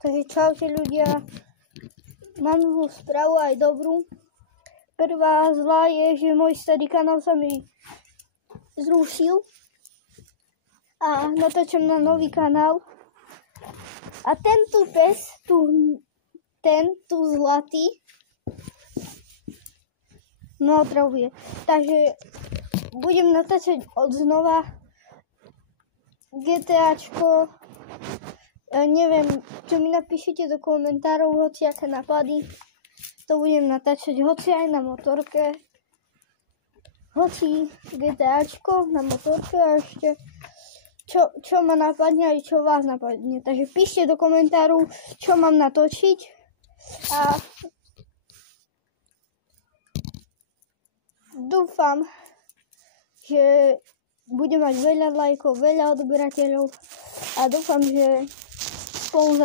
Takže čaute ľudia, mám zlú správu aj dobrú. Prvá zlá je, že môj starý kanál sa mi zrušil a natáčam na nový kanál. A tento pes, ten tu zlatý, ma otravuje. Takže budem natáčať od znova GTAčko. Neviem, čo mi napíšete do komentárov, hoci aké nápady. To budem natáčať hoci aj na motorke. Hoci GTAčko na motorke a ešte čo ma napadne aj čo vás napadne. Takže píšte do komentárov, čo mám natočiť. A dúfam, že budem mať veľa lajkov, veľa odberateľov a dúfam, že spolu